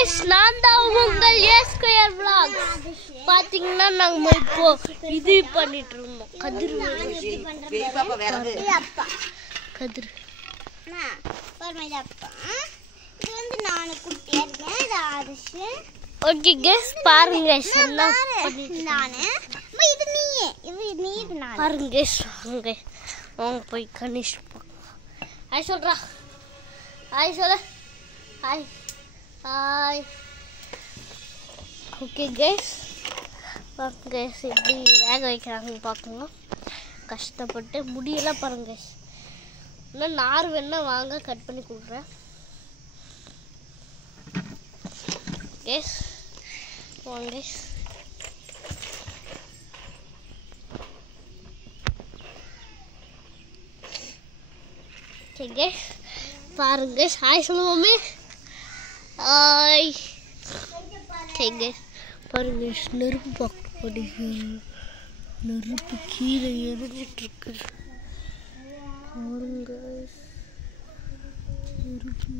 guys, நான் தான் உங்கள் A-Square vlog. பாத்தீங்கன்னா நாங்க இப்போ இது பண்ணிட்டு இருக்கோம். கதிர் பாப்பா வேற அப்பா. கதிர். பாருங்க இது அப்பா. இது வந்து நான் குட்டியா இருக்கேன். இது ஆதிஷ். ஓகே guys, பாருங்க என்ன நானு. இது நீயே. இது நான். பாருங்க guys, வாங்க போய் கனிஷ் பார்க்கலாம். ஹாய் சொல்றா. ஹாய் சொல்ல. ஹாய். ஹாய். ஓகே guys, பாருங்க guys, எப்படி வேக வைக்கிறாங்கன்னு பார்க்கலாம். கஷ்டப்பட்டு முடியெல்லாம் பாருங்க guys. இன்னும் நார் வேணா வாங்க கட் பண்ணி கொடுக்குறேன். guys, வாங்க guys. Okay, பாருங்க guys, ஹாய் சொல்லுவோமே. ஹாய். Okay guys, பாருங்க நெருப்பு பார்க்க நெருப்பு கீழே எரிஞ்சிட்டு இருக்கு. பாருங்க நெருப்பு